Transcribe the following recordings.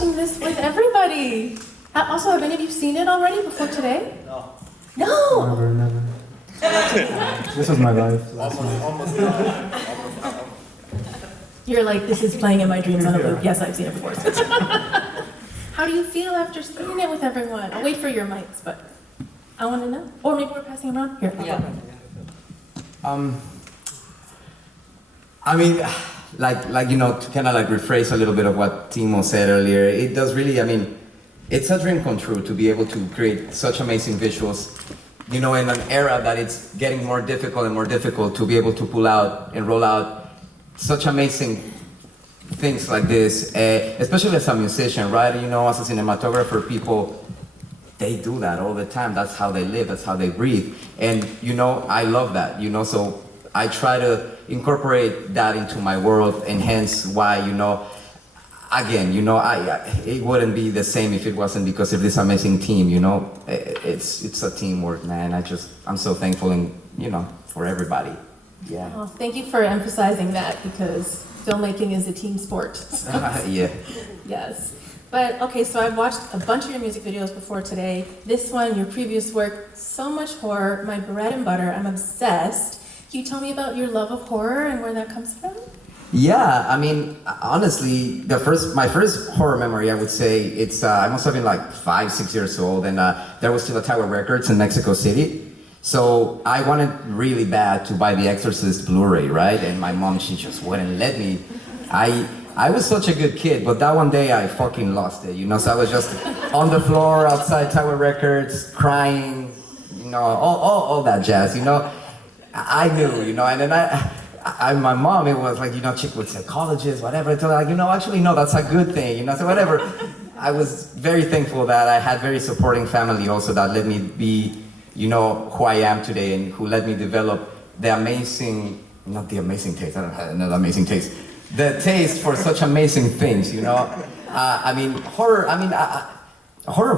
watching this with everybody. Also, have any of you seen it already before today? No. No! Never. This was my life. Almost. You're like, this is playing in my dreams on a loop. Yes, I've seen it before. How do you feel after seeing it with everyone? I'll wait for your mics, but I want to know. Or maybe we're passing around. Here. Yeah. I mean, like you know, to kind of like rephrase a little bit of what Timo said earlier, it does really, I mean, it's a dream come true to be able to create such amazing visuals, you know, in an era that it's getting more difficult and more difficult to be able to pull out and roll out such amazing things like this, especially as a musician, right? You know, as a cinematographer, people, they do that all the time. That's how they live, that's how they breathe. And, you know, I love that, you know, so I try to incorporate that into my world, and hence why, you know, again, you know, it wouldn't be the same if it wasn't because of this amazing team, you know. It's a teamwork, man. I'm so thankful, and, you know, for everybody. Yeah. Oh, thank you for emphasizing that, because filmmaking is a team sport. Yeah. Yes. But okay, so I've watched a bunch of your music videos before today. This one, your previous work, so much horror, my bread and butter. I'm obsessed. Can you tell me about your love of horror and where that comes from? Yeah, I mean, honestly, my first horror memory, I would say, it's I must have been like 5, 6 years old, and there was still a Tower Records in Mexico City. So I wanted really bad to buy The Exorcist Blu-ray, right? And my mom, she just wouldn't let me. I was such a good kid, but that one day I fucking lost it, you know? So I was just on the floor outside Tower Records, crying, you know, all that jazz, you know? I knew, you know, and then my mom, it was like, you know, chick with psychologists, whatever. I told her, like, you know, actually, no, that's a good thing, you know, so whatever. I was very thankful that I had very supporting family also that let me be, you know, who I am today, and who let me develop the amazing, not the amazing taste, I don't have another amazing taste, the taste for such amazing things, you know. I mean, horror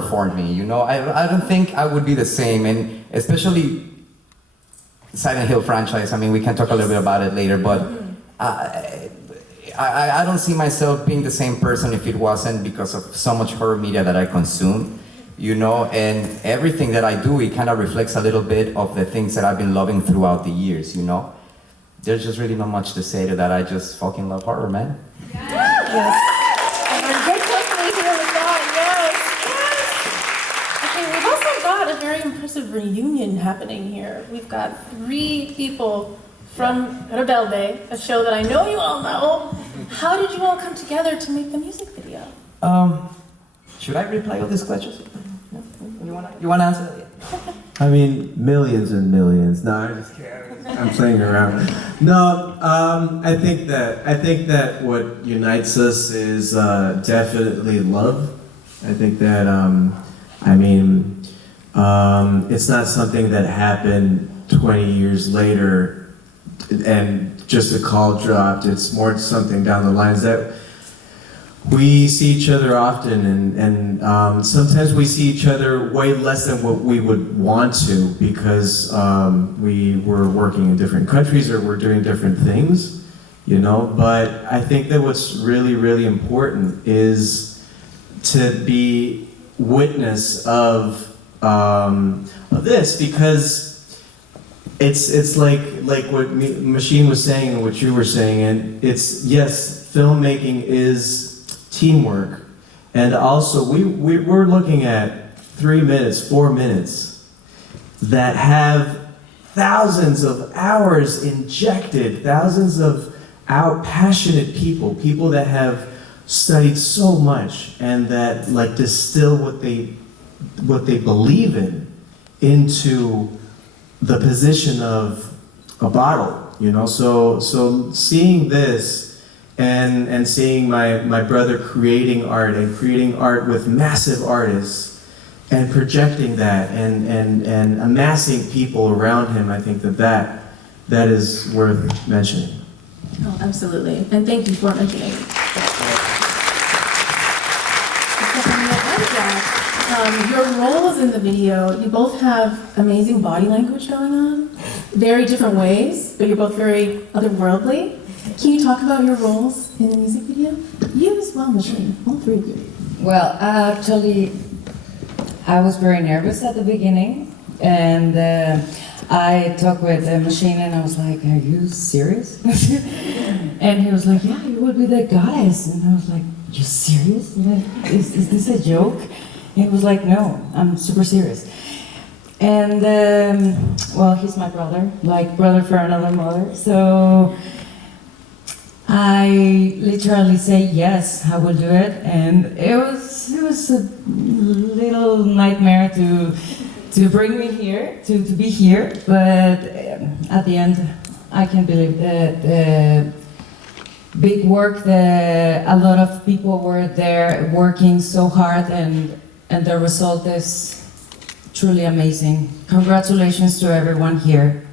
formed me, you know. I don't think I would be the same, and especially Silent Hill franchise, I mean, we can talk a little bit about it later, but I don't see myself being the same person if it wasn't because of so much horror media that I consume, you know, and everything that I do, it kind of reflects a little bit of the things that I've been loving throughout the years, you know. There's just really not much to say to that. I just fucking love horror, man. Yes. And we're good company here with that, yes. Okay, we've also got a very impressive reunion happening here. We've got 3 people from Rebelde, a show that I know you all know. How did you all come together to make the music video? Should I replay all these questions? You wanna answer? I mean, millions and millions. No, I'm just kidding. I'm playing around. No, I think that what unites us is definitely love. I think that it's not something that happened 20 years later and just a call dropped. It's more something down the lines that we see each other often, and sometimes we see each other way less than what we would want to, because we were working in different countries or we're doing different things, you know. But I think that what's really, really important is to be witness of this, because it's like what Machine was saying and what you were saying, and it's, yes, filmmaking is teamwork, and also we're looking at 3 minutes, 4 minutes that have thousands of hours injected, thousands of passionate people that have studied so much and that like distill what they believe in into the position of a bottle, you know. So seeing this and seeing my brother creating art with massive artists and projecting that and amassing people around him, I think that is worth mentioning. Oh, absolutely. And thank you for mentioning it. Your roles in the video, you both have amazing body language going on, very different ways, but you're both very otherworldly. Can you talk about your roles in the music video? You as well, Machine, all 3 of you. Well, actually, I was very nervous at the beginning, and I talked with the machine, and I was like, "Are you serious?" And he was like, "Yeah, you will be the goddess." And I was like, "You serious? Like, is this a joke?" And he was like, "No, I'm super serious." And well, he's my brother, like brother for another mother. So I literally say yes, I will do it, and it was a little nightmare to bring me here, to be here. But at the end, I can believe that the big work, a lot of people were there working so hard, and the result is truly amazing. Congratulations to everyone here.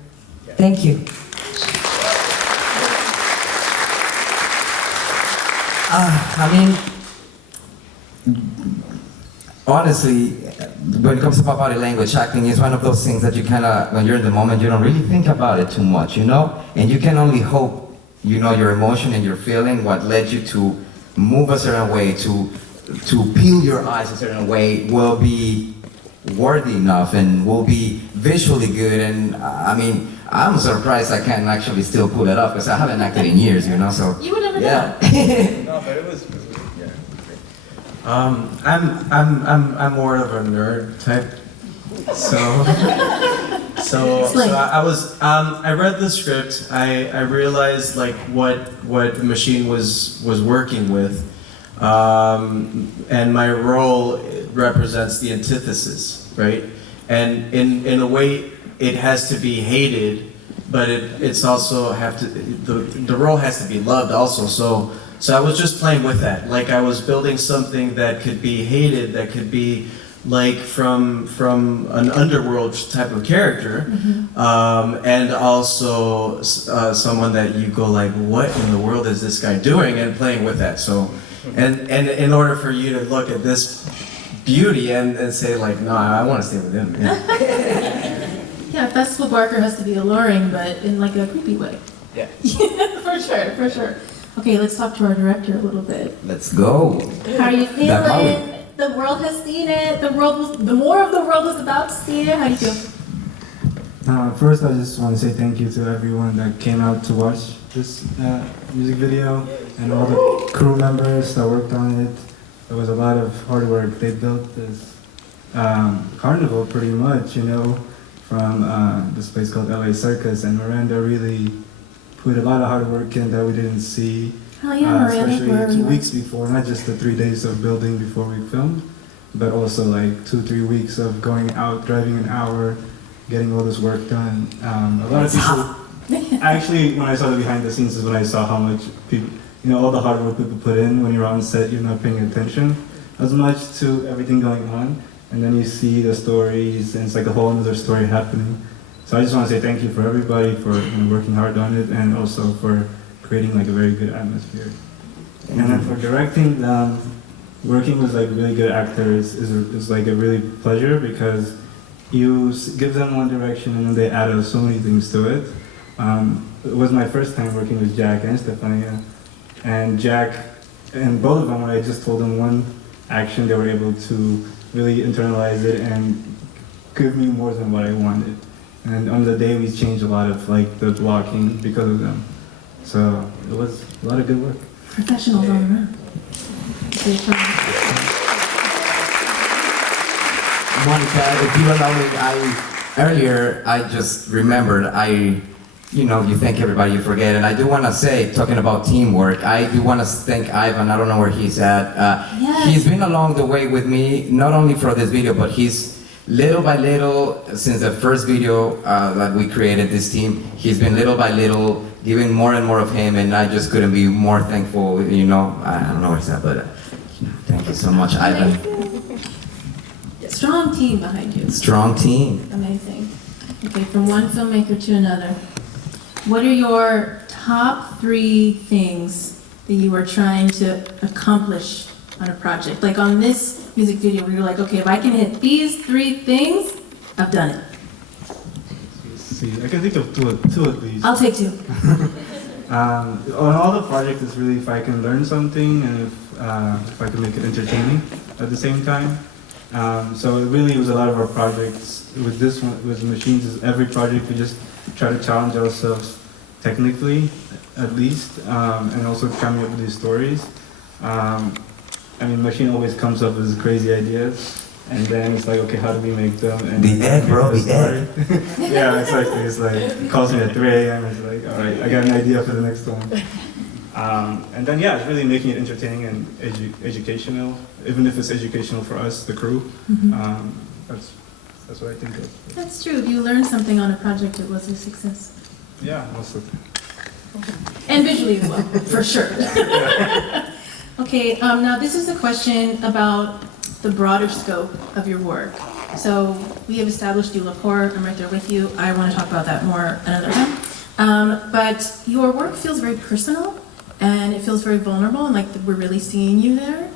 Thank you. I mean, honestly, when it comes to body language, acting is one of those things that you kind of, when you're in the moment, you don't really think about it too much, you know? And you can only hope, you know, your emotion and your feeling, what led you to move a certain way, to peel your eyes a certain way, will be worthy enough and will be visually good. And I mean, I'm surprised I can actually still pull it off because I haven't acted in years, you know, so. You would never yeah. know. No, but it was yeah. I'm more of a nerd type, so I read the script. I realized like what the machine was working with, and my role represents the antithesis, right? And in a way, it has to be hated, but it's also the role has to be loved also. So I was just playing with that. Like I was building something that could be hated, that could be like from an underworld type of character, and also someone that you go like, what in the world is this guy doing? And playing with that. So, and in order for you to look at this beauty and say like, no, I want to stay with him. Yeah. Yeah, Festival Barker has to be alluring, but in like a creepy way. Yeah. Yeah, for sure. Okay, let's talk to our director a little bit. Let's go. How are you feeling? Dagmawi. The world has seen it. The more of the world is about to see it. How do you feel? First, I just want to say thank you to everyone that came out to watch this music video and all the crew members that worked on it. There was a lot of hard work. They built this carnival pretty much, you know, from this place called LA Circus, and Miranda really put a lot of hard work in that we didn't see. Hell yeah, Miranda. Especially 2 weeks before, not just the 3 days of building before we filmed, but also like 2-3 weeks of going out, driving an hour, getting all this work done. A lot of people, actually, when I saw the behind the scenes is when I saw how much people, you know, all the hard work people put in. When you're on set, you're not paying attention as much to everything going on. And then you see the stories, and it's like a whole other story happening. So I just want to say thank you for everybody for working hard on it, and also for creating like a very good atmosphere. And then for directing, working with like really good actors is like a really pleasure, because you give them one direction and then they add so many things to it. It was my first time working with Jack and Estefania, and Jack and both of them, when I just told them one action, they were able to really internalize it and give me more than what I wanted. And on the day we changed a lot of like the blocking because of them. So it was a lot of good work. Professionals all around. Monica, if you allow me, earlier I just remembered, you know, you thank everybody, you forget, and I do want to say, talking about teamwork, I do want to thank Ivan. I don't know where he's at. Yes. He's been along the way with me, not only for this video, but he's little by little, since the first video that we created this team, he's been little by little giving more and more of him, and I just couldn't be more thankful, you know. I don't know where he's at, but thank you so much, Ivan. Strong team behind you. Strong team. Amazing. Okay, from one filmmaker to another. What are your top 3 things that you are trying to accomplish on a project? Like on this music video where you're like, okay, if I can hit these 3 things, I've done it. Let's see, I can think of two at least. I'll take 2. On all the projects, it's really if I can learn something and if I can make it entertaining at the same time. So it really was a lot of our projects with this one, with machines, is every project we just try to challenge ourselves technically, at least, and also coming up with these stories. I mean, machine always comes up with crazy ideas, and then it's like, okay, how do we make them? And The egg, bro, the egg. Yeah, exactly. It's like, it calls me at 3 a.m. It's like, all right, I got an idea for the next one. And then, yeah, it's really making it entertaining and educational, even if it's educational for us, the crew. That's what I think of. That's true. If you learned something on a project, it was a success. Yeah, also. And visually as well, for sure. Okay, now this is a question about the broader scope of your work. So we have established you rapport, I'm right there with you. I want to talk about that more another time. But your work feels very personal and it feels very vulnerable and like we're really seeing you there.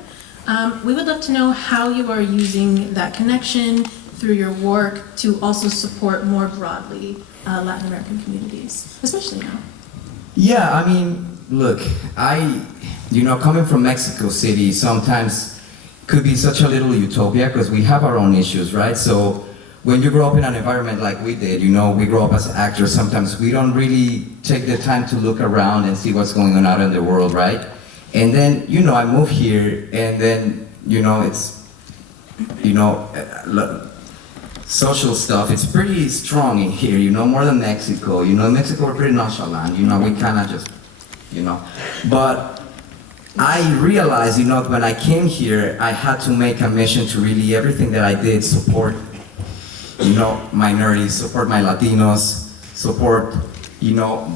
We would love to know how you are using that connection through your work to also support more broadly Latin American communities, especially now. Yeah, I mean, look, coming from Mexico City, sometimes could be such a little utopia because we have our own issues, right? So when you grow up in an environment like we did, we grow up as actors, sometimes we don't really take the time to look around and see what's going on out in the world, right? And then, I moved here and then, it's, social stuff, it's pretty strong in here, more than Mexico. In Mexico we're pretty nonchalant, we kind of just, But I realized, when I came here, I had to make a mission to really everything that I did support, minorities, support my Latinos, support,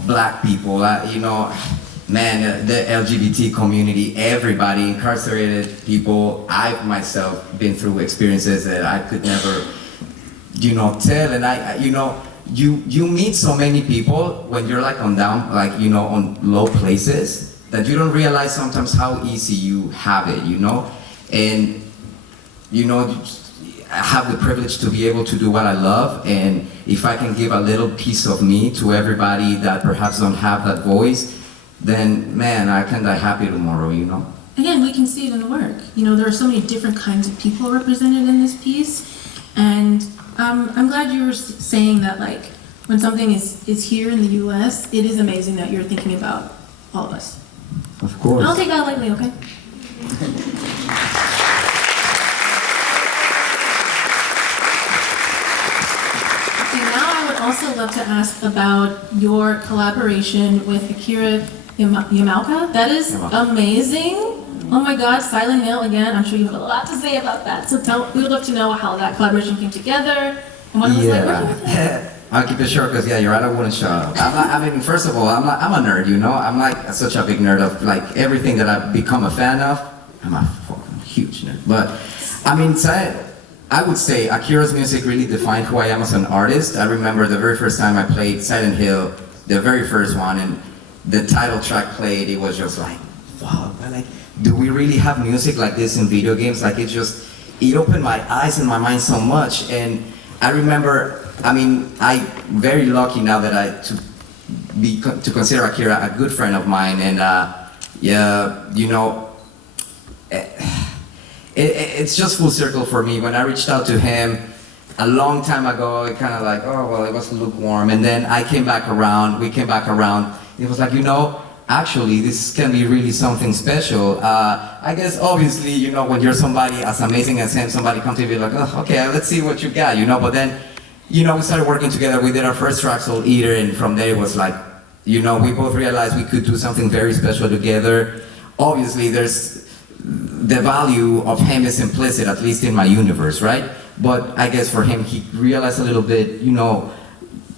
black people, man, the LGBT community, everybody, incarcerated people. I've myself been through experiences that I could never, tell. And you meet so many people when you're like on low places that you don't realize sometimes how easy you have it, and I have the privilege to be able to do what I love, and if I can give a little piece of me to everybody that perhaps don't have that voice, then man, I can die happy tomorrow, Again, we can see it in the work. There are so many different kinds of people represented in this piece, and I'm glad you were saying that, like, when something is here in the U.S., it is amazing that you're thinking about all of us. Of course. And I'll take that lightly, okay? Okay, now I would also love to ask about your collaboration with Akira Yamaoka. That is amazing. Oh my God, Silent Hill again. I'm sure you have a lot to say about that. So we would love to know how that collaboration came together and what it was like working with him. I'll keep it short because you're right, I wouldn't shut up. First of all, I'm a nerd, I'm like such a big nerd of like everything that I've become a fan of. I'm a fucking huge nerd. But I would say Akira's music really defined who I am as an artist. I remember the very first time I played Silent Hill, the very first one, and the title track played, it was just like, wow, like, do we really have music like this in video games? Like it opened my eyes and my mind so much. And I remember, I'm very lucky now that to consider Akira a good friend of mine, and it's just full circle for me. When I reached out to him a long time ago, it kind of like, oh well, it was lukewarm, and then we came back around. It was like, actually, this can be really something special. I guess obviously, when you're somebody as amazing as him, somebody comes to you like, oh, okay, let's see what you got, But then, we started working together. We did our first track, Soul Eater, and from there it was like, we both realized we could do something very special together. Obviously, there's the value of him is implicit, at least in my universe, right? But I guess for him, he realized a little bit,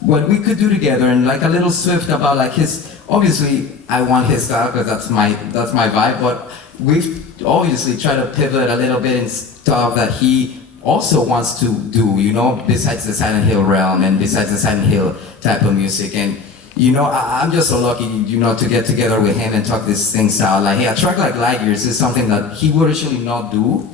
what we could do together, and like a little swift about like obviously I want his style because that's my vibe, but we've obviously tried to pivot a little bit in stuff that he also wants to do, besides the Silent Hill realm and besides the Silent Hill type of music. And I'm just so lucky, to get together with him and talk these things out. Like, hey, a track like Lightyears is something that he would usually not do,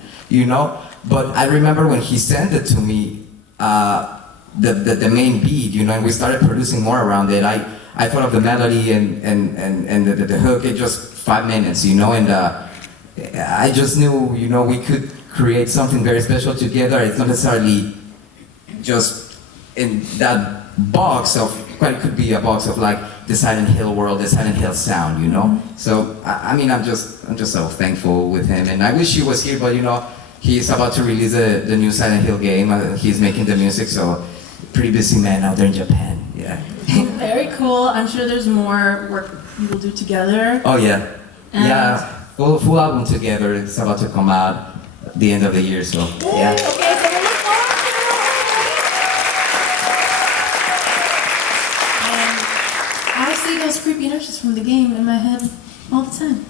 But I remember when he sent it to me, the main beat, and we started producing more around it. I I thought of the melody and the hook in just 5 minutes, you know, and I just knew, you know, we could create something very special together. It's not necessarily just in that box of what it could be, a box of like the Silent Hill world, the Silent Hill sound, you know. So I mean, I'm just so thankful with him, and I wish he was here, but you know, he's about to release the new Silent Hill game. He's making the music, so pretty busy man out there in Japan. Yeah. Very cool. I'm sure there's more work you will do together. Oh yeah. And- Yeah. Full album together. It's about to come out at the end of the year, so yeah. Okay, so we look forward to it. And I see those creepy nurses from the game in my head all the time.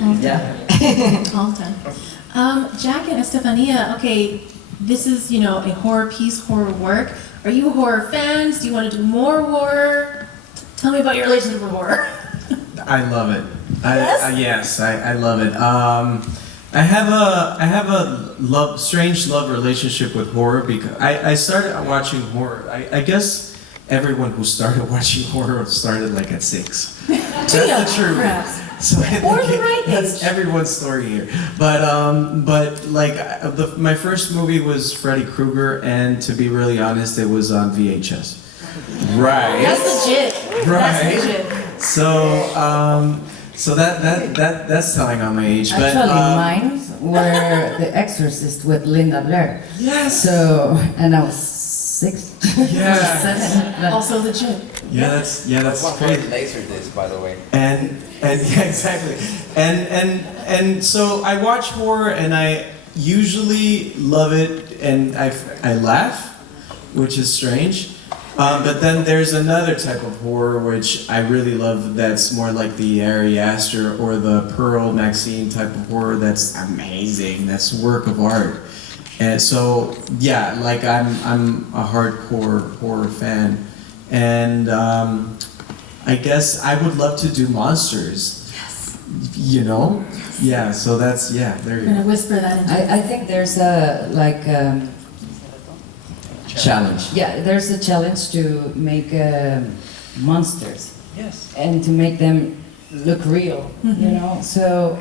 All the time. Yeah. All the time. Jack and Estefania, okay, this is, you know, a horror piece, horror work. Are you horror fans? Do you want to do more horror? Tell me about your relationship with horror. I love it. Yes? Yes, I love it. I have a strange love relationship with horror because I started watching horror. I guess everyone who started watching horror started like at 6. That's the truth. Perhaps. So I Or think the right that's age. everyone's story here. But like my first movie was Freddy Krueger, and to be really honest, it was on VHS. Right. That's legit. That's Right. legit. So that's telling on my age. But Actually, mine were The Exorcist with Linda Blair. yes. So, and I was 6. Yeah. 7, but- Also legit. That's crazy. Laserdisc, by the way. And yeah, exactly. And so I watch horror, and I usually love it, and I laugh, which is strange. But then there's another type of horror which I really love. That's more like the Ari Aster or the Pearl Maxine type of horror. That's amazing. That's work of art. And so yeah, like I'm a hardcore horror fan, and I guess I would love to do monsters. Yes. You know? Yeah. So that's there I'm you gonna go. whisper that into I think there's a, like, Challenge. yeah, there's a challenge to make monsters. Yes. And to make them look real, you know. So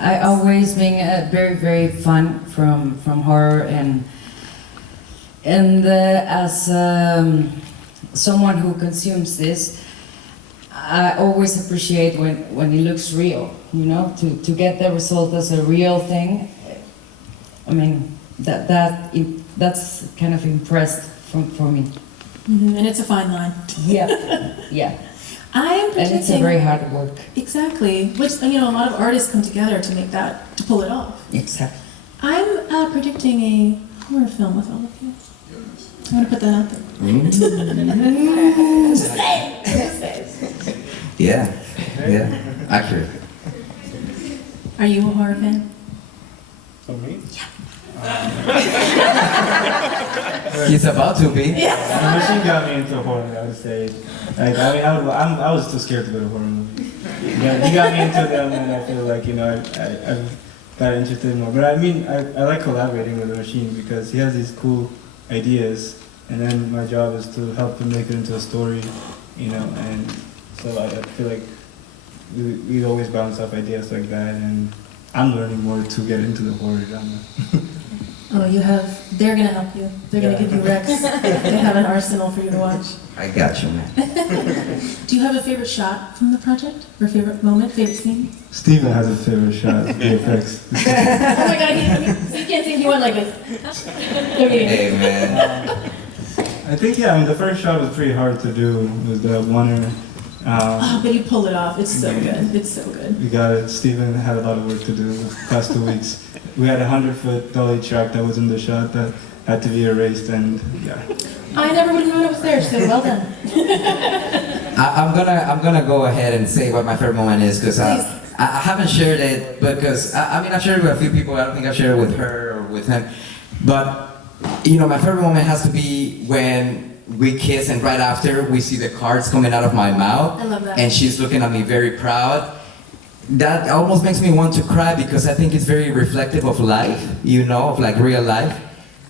I always been very, very fun from horror, and as someone who consumes this, I always appreciate when it looks real, you know, to get the result as a real thing. I mean, that's kind of impressed for me. And it's a fine line. Yeah, yeah. I am And predicting it's a very hard work. exactly, which you know a lot of artists come together to make that to pull it off. Exactly. I'm predicting a horror film with all of you. I'm gonna put that out there. Just say it. Just say it. Yeah. Yeah. Accurate. Are you a horror fan? For me? He's about to be. The machine got me into horror, I would say. Like, I mean, I was too scared to go to horror movies. Yeah, you got me into them, and I feel like, you know, I've got interested more. But I mean, I like collaborating with the machine because he has these cool ideas, and then my job is to help him make it into a story, you know, and so I feel like we always bounce off ideas like that, and I'm learning more to get into the horror genre. Oh, they're gonna help you. They're gonna give you recs. They have an arsenal for you to watch. I got you, man. Do you have a favorite shot from the project? Or favorite moment, favorite scene? Steven has a favorite shot, VFX. Oh my god, you can't see he went like this. Okay. Hey, man. I think, yeah, I mean, the first shot was pretty hard to do. It was the oneer. Oh, but you pull it off. It's so good. It's so good. We got it. Steven had a lot of work to do the past 2 weeks. We had a 100-foot dolly track that was in the shot that had to be erased, and yeah. I never would have known it was there, so well done. I'm gonna go ahead and say what my favorite moment is because I haven't shared it because I mean I've shared it with a few people. I don't think I've shared it with her or with him, but you know my favorite moment has to be when we kiss and right after we see the cards coming out of my mouth. I love that. And she's looking at me very proud. That almost makes me want to cry because I think it's very reflective of life, you know, of like real life.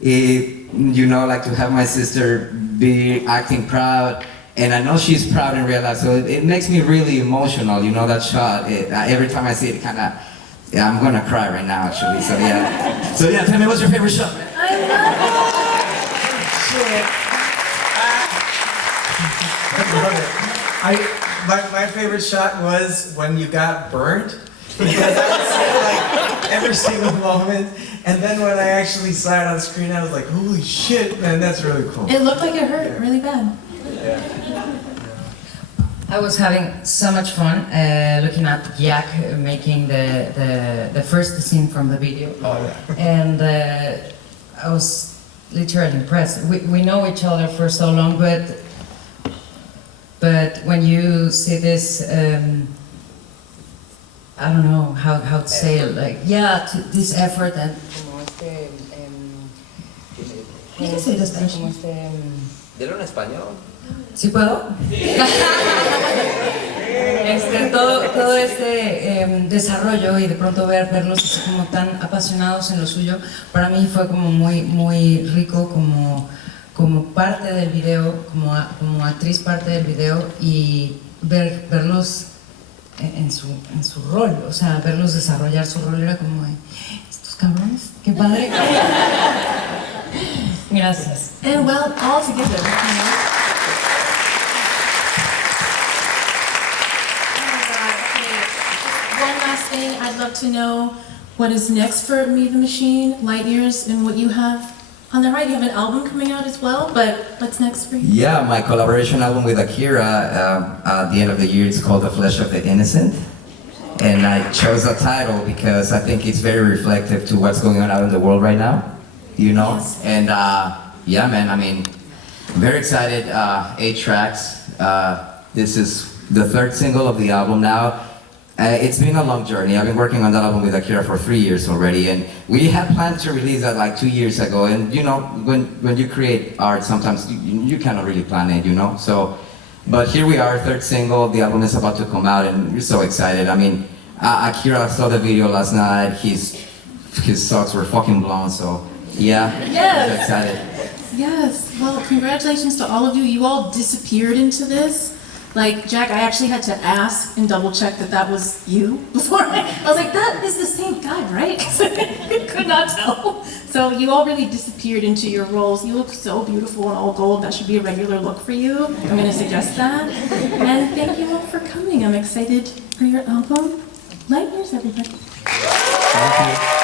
You know, like to have my sister be acting proud And I know she's proud in real life, so it makes me really emotional, you know, that shot. Every time I see it, kind of, yeah, I'm gonna cry right now, actually. So yeah. So yeah, tell me, what's your favorite shot, man? I love it. My favorite shot was when you got burnt, because I would see like every single moment, and then when I actually saw it on screen, I was like, holy shit, man, that's really cool. It looked like it hurt really bad. I was having so much fun looking at Jack making the first scene from the video. And I was literally impressed. We know each other for so long, but when you see this, I don't know how to say it, like, yeah, this effort and... You can say this, Spanish. Dilo en español. ¿Sí puedo? Todo este desarrollo y de pronto verlos así como tan apasionados en lo suyo, para mí fue como muy rico como parte del video, como actriz parte del video, y verlos en su rol, o sea, verlos desarrollar su rol era como de, estos cabrones, qué padre. Gracias. And well, all together, you know. One last thing, I'd love to know what is next for Me the Machine, Lightyears, and what you have on the right. You have an album coming out as well, but what's next for you? Yeah, my collaboration album with Akira at the end of the year is called The Flesh of the Innocent. And I chose the title because I think it's very reflective to what's going on out in the world right now, you know? Yes. And yeah, man, I mean, I'm very excited. 8 tracks. This is the 3rd single of the album now. It's been a long journey. I've been working on that album with Akira for 3 years already, and we had planned to release that like 2 years ago. And you know, when you create art, sometimes you cannot really plan it, you know. So, but here we are, 3rd single. The album is about to come out, and we're so excited. I mean, Akira saw the video last night. His socks were fucking blown. So, yeah, Yes. I'm excited. Yes, well, congratulations to all of you. You all disappeared into this. Like, Jack, I actually had to ask and double check that was you before. I was like, that is the same guy, right? I could not tell. So you all really disappeared into your roles. You look so beautiful in all gold. That should be a regular look for you. I'm going to suggest that. And thank you all for coming. I'm excited for your album. Lightyears, everybody. Thank you.